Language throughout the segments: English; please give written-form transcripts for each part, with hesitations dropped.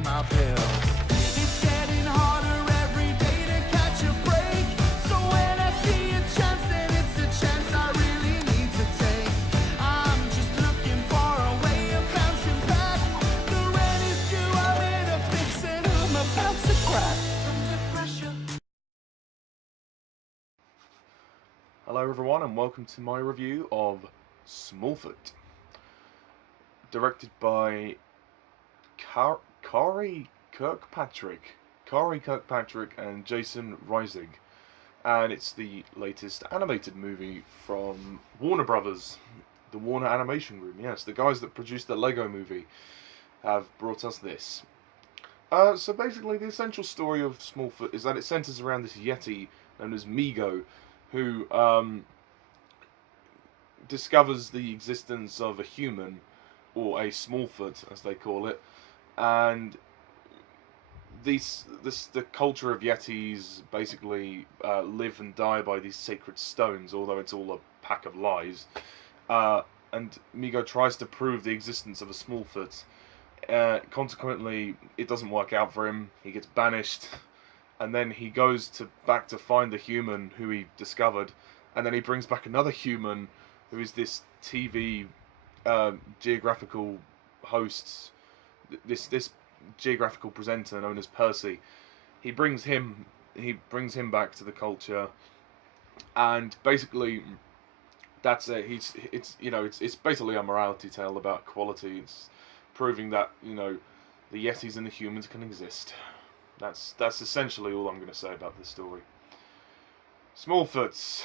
pay my bills. It's getting harder every day to catch a break. So when I see a chance, then it's a chance I really need to take. I'm just looking for a way of bouncing back. The rent is due, I'm in a fix and I'm about to crack under pressure. Hello everyone and welcome to my review of Smallfoot. Directed by Karey Kirkpatrick and Jason Reisig. And it's the latest animated movie from Warner Brothers. The Warner Animation Group, yes. The guys that produced the Lego movie have brought us this. So basically the essential story of Smallfoot is that it centers around this Yeti known as Migo, who discovers the existence of a human, or a Smallfoot as they call it, and the culture of Yetis basically live and die by these sacred stones, although it's all a pack of lies. And Migo tries to prove the existence of a Smallfoot. Consequently, it doesn't work out for him. He gets banished. And then he goes back to find the human who he discovered, and then he brings back another human who is this TV geographical host, this geographical presenter known as Percy. He brings him back to the culture, and basically that's it. It's basically a morality tale about equality. It's proving that the Yetis and the humans can exist. That's essentially all I'm going to say about this story. Smallfoots.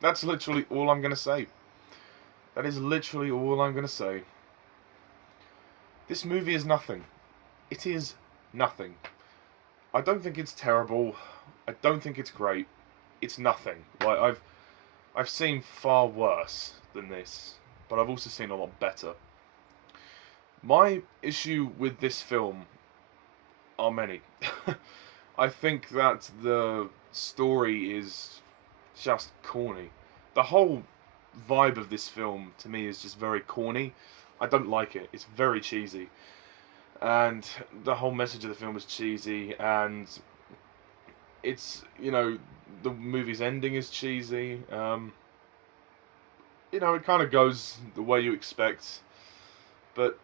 That's literally all I'm going to say. That is literally all I'm going to say. This movie is nothing. It is nothing. I don't think it's terrible. I don't think it's great. It's nothing. Like I've seen far worse than this, but I've also seen a lot better. My issue with this film are many. I think that the story is just corny. The whole vibe of this film to me is just very corny. I don't like it. It's very cheesy. And the whole message of the film is cheesy, and it's, the movie's ending is cheesy. It kind of goes the way you expect, but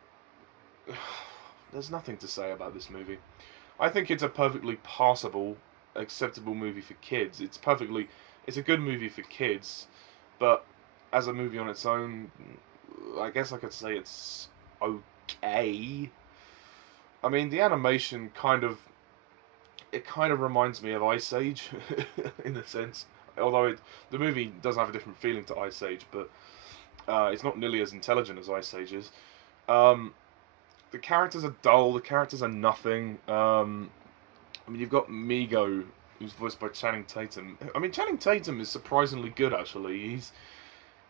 there's nothing to say about this movie. I think it's a perfectly passable, acceptable movie for kids. It's a good movie for kids, but as a movie on its own, I guess I could say it's okay. I mean, the animation kind of reminds me of Ice Age, in a sense. Although the movie does have a different feeling to Ice Age, but it's not nearly as intelligent as Ice Age is. The characters are dull. The characters are nothing. I mean, you've got Migo, who's voiced by Channing Tatum. I mean, Channing Tatum is surprisingly good, actually.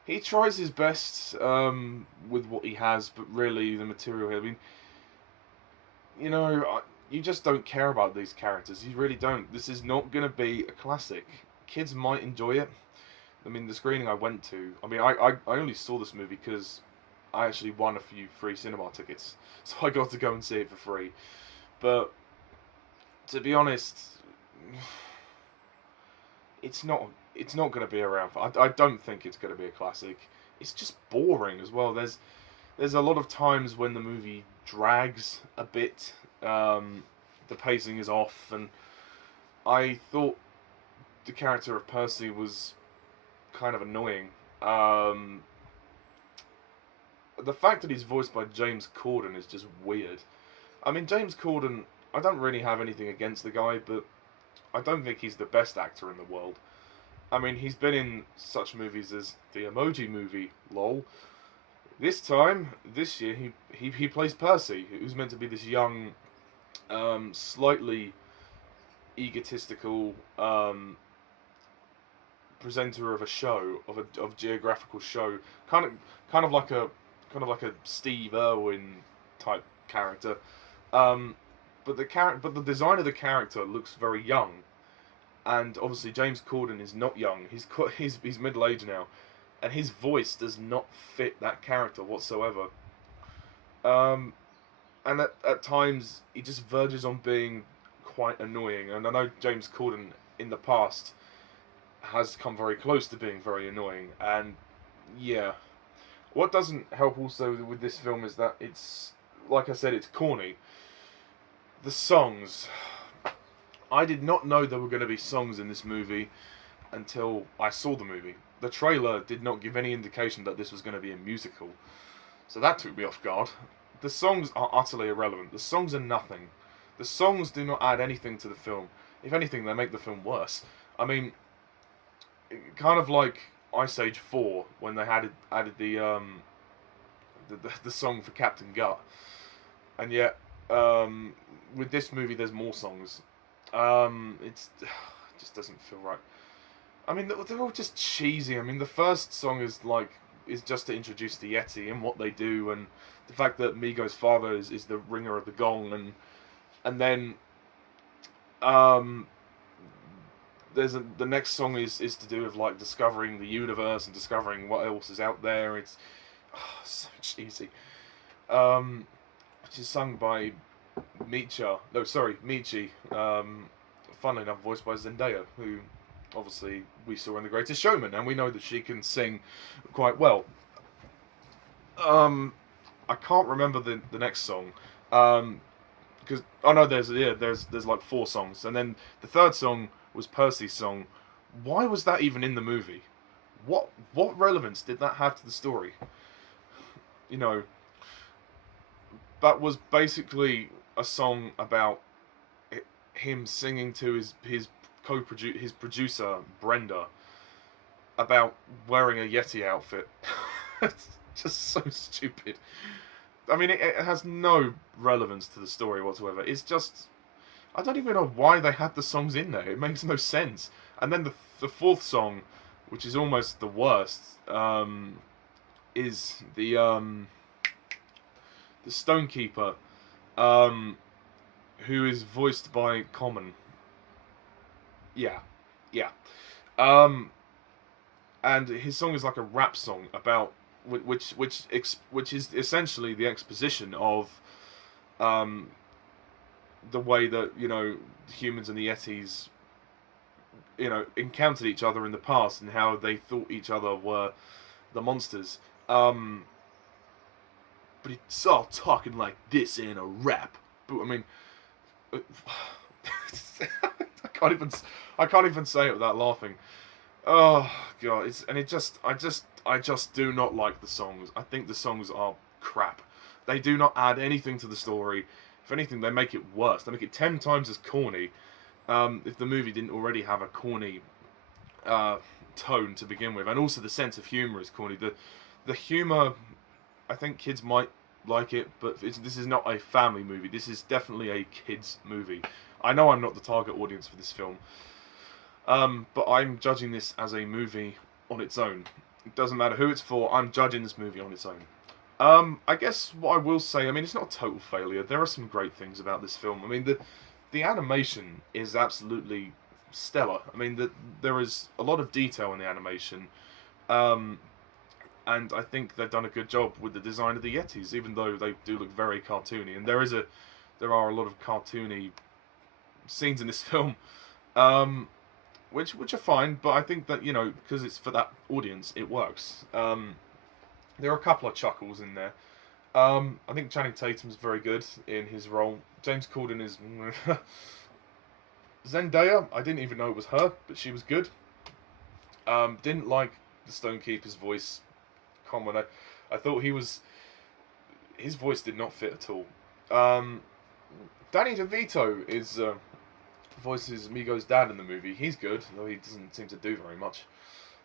He tries his best with what he has, but really the material here, I mean, you just don't care about these characters. You really don't. This is not going to be a classic. Kids might enjoy it. I mean, the screening I went to, I mean, I only saw this movie because I actually won a few free cinema tickets. So I got to go and see it for free. But, to be honest, it's not going to be around. I don't think it's going to be a classic. It's just boring as well. There's a lot of times when the movie drags a bit. The pacing is off, and I thought the character of Percy was kind of annoying. The fact that he's voiced by James Cordon is just weird. I mean, James Cordon, I don't really have anything against the guy, but I don't think he's the best actor in the world. I mean, he's been in such movies as the Emoji Movie, lol. This year, he plays Percy, who's meant to be this young, slightly egotistical presenter of a show, of geographical show, kind of like a Steve Irwin type character. but the design of the character looks very young, and obviously James Corden is not young. He's middle aged now, and his voice does not fit that character whatsoever. And at times he just verges on being quite annoying. And I know James Corden in the past has come very close to being very annoying. And yeah, what doesn't help also with this film is that it's, like I said, it's corny. The songs, I did not know there were going to be songs in this movie until I saw the movie. The trailer did not give any indication that this was going to be a musical, so that took me off guard. The songs are utterly irrelevant. The songs are nothing. The songs do not add anything to the film. If anything, they make the film worse. I mean, kind of like Ice Age 4 when they added the song for Captain Gut, and yet with this movie there's more songs. It just doesn't feel right. I mean, they're all just cheesy. I mean, the first song is just to introduce the Yeti and what they do, and the fact that Migo's father is the ringer of the gong, and then there's the next song is to do with like discovering the universe and discovering what else is out there. It's so cheesy. Which is sung by Michi. Funnily enough, voiced by Zendaya, who obviously we saw in The Greatest Showman, and we know that she can sing quite well. I can't remember the next song, because there's like 4 songs, and then the third song was Percy's song. Why was that even in the movie? What relevance did that have to the story? You know, that was basically a song about him singing to his producer Brenda about wearing a Yeti outfit. It's just so stupid. I mean, it has no relevance to the story whatsoever. It's just, I don't even know why they had the songs in there. It makes no sense. And then the fourth song, which is almost the worst, is the Stonekeeper, who is voiced by Common. Yeah. And his song is like a rap song about which is essentially the exposition of the way that, you know, humans and the Yetis, you know, encountered each other in the past and how they thought each other were the monsters. But it's all talking like this in a rap. But I mean, I can't even say it without laughing. Oh god, I just do not like the songs. I think the songs are crap. They do not add anything to the story. If anything, they make it worse. They make it 10 times as corny. If the movie didn't already have a corny tone to begin with, and also the sense of humor is corny. The humor, I think kids might like it, but this is not a family movie. This is definitely a kids movie. I know I'm not the target audience for this film, but I'm judging this as a movie on its own. It doesn't matter who it's for, I'm judging this movie on its own. I guess what I will say, I mean, it's not a total failure. There are some great things about this film. I mean, the animation is absolutely stellar. I mean, there is a lot of detail in the animation, and I think they've done a good job with the design of the Yetis, even though they do look very cartoony. And there are a lot of cartoony scenes in this film, which are fine, but I think that, you know, because it's for that audience, it works. There are a couple of chuckles in there. I think Channing Tatum's very good in his role. James Corden is... Zendaya, I didn't even know it was her, but she was good. Didn't like the Stonekeeper's voice. I thought his voice did not fit at all. Danny DeVito voices Migo's dad in the movie. He's good, though he doesn't seem to do very much.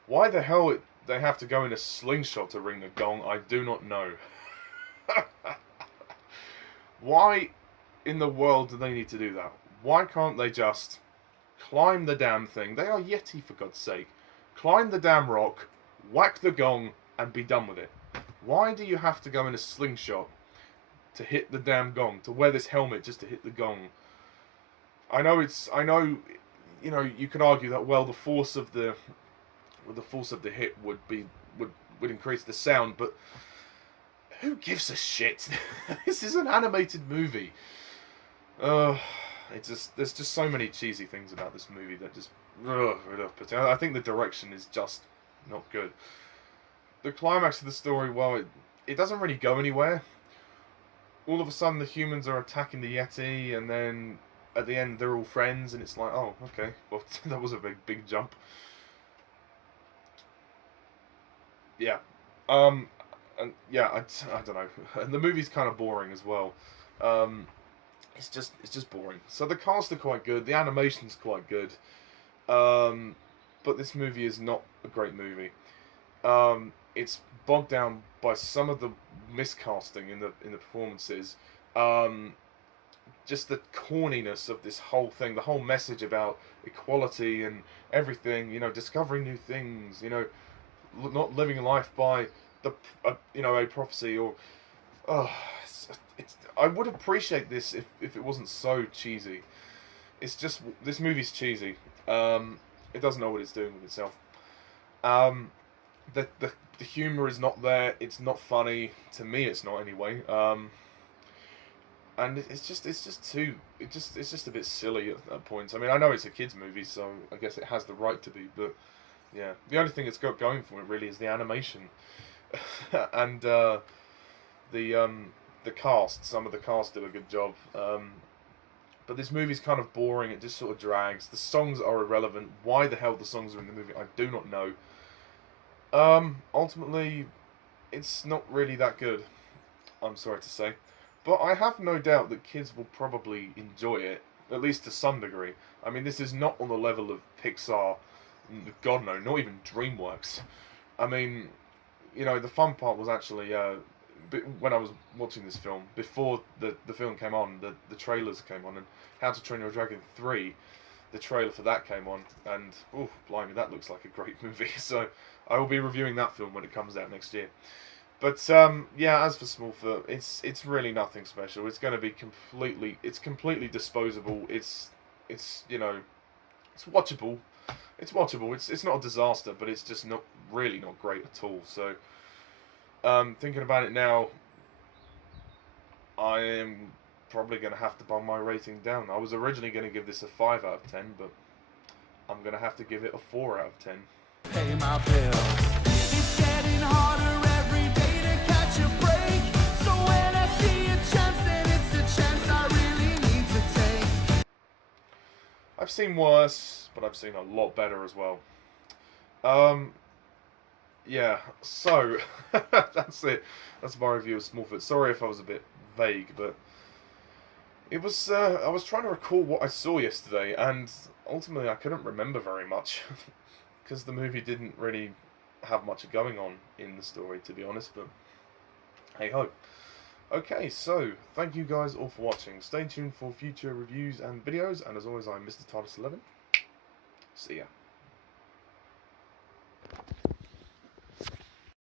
Why the hell they have to go in a slingshot to ring the gong, I do not know. Why in the world do they need to do that? Why can't they just climb the damn thing? They are Yeti, for God's sake. Climb the damn rock, whack the gong, and be done with it. Why do you have to go in a slingshot? to hit the damn gong, to wear this helmet just to hit the gong. I know, you know, you could argue that, well, the force of the hit would increase the sound, but who gives a shit? This is an animated movie. There's just so many cheesy things about this movie that just, I think the direction is just not good. The climax of the story, well, it doesn't really go anywhere. All of a sudden, the humans are attacking the Yeti, and then at the end, they're all friends, and it's like, oh, okay, well, that was a big jump. Yeah, and yeah, I don't know. And the movie's kind of boring as well. It's just boring. So the cast are quite good, the animation's quite good, but this movie is not a great movie. It's bogged down by some of the miscasting in the performances. Just the corniness of this whole thing, the whole message about equality and everything, you know, discovering new things, you know, not living life by a prophecy, or I would appreciate this if it wasn't so cheesy. It's just, this movie's cheesy. It doesn't know what it's doing with itself. The humor is not there. It's not funny. To me, it's not anyway. And it's just a bit silly at points. I mean, I know it's a kids movie, so I guess it has the right to be. But yeah, the only thing it's got going for it really is the animation, and the cast. Some of the cast do a good job. But this movie's kind of boring. It just sort of drags. The songs are irrelevant. Why the hell the songs are in the movie, I do not know. Ultimately, it's not really that good, I'm sorry to say. But I have no doubt that kids will probably enjoy it, at least to some degree. I mean, this is not on the level of Pixar, God no, not even DreamWorks. I mean, you know, the fun part was actually, when I was watching this film, before the film came on, the trailers came on, and How to Train Your Dragon 3, the trailer for that came on, and, oh, blimey, that looks like a great movie. So I will be reviewing that film when it comes out next year. But yeah, as for Smallfoot, it's really nothing special. It's going to be completely disposable. It's you know, it's watchable. It's watchable. It's not a disaster, but it's just not great at all. So thinking about it now, I am probably going to have to bump my rating down. I was originally going to give this a 5 out of 10, but I'm going to have to give it a 4 out of 10. Pay my bill. It's getting harder every day to catch a break. So when I see a chance, then it's a chance I really need to take. I've seen worse, but I've seen a lot better as well. Yeah, so that's it. That's my review of Smallfoot. Sorry if I was a bit vague, but it was. I was trying to recall what I saw yesterday, and ultimately I couldn't remember very much because the movie didn't really have much going on in the story, to be honest. But hey ho. Okay, so thank you guys all for watching. Stay tuned for future reviews and videos, and as always, I'm Mr. TARDIS11. See ya.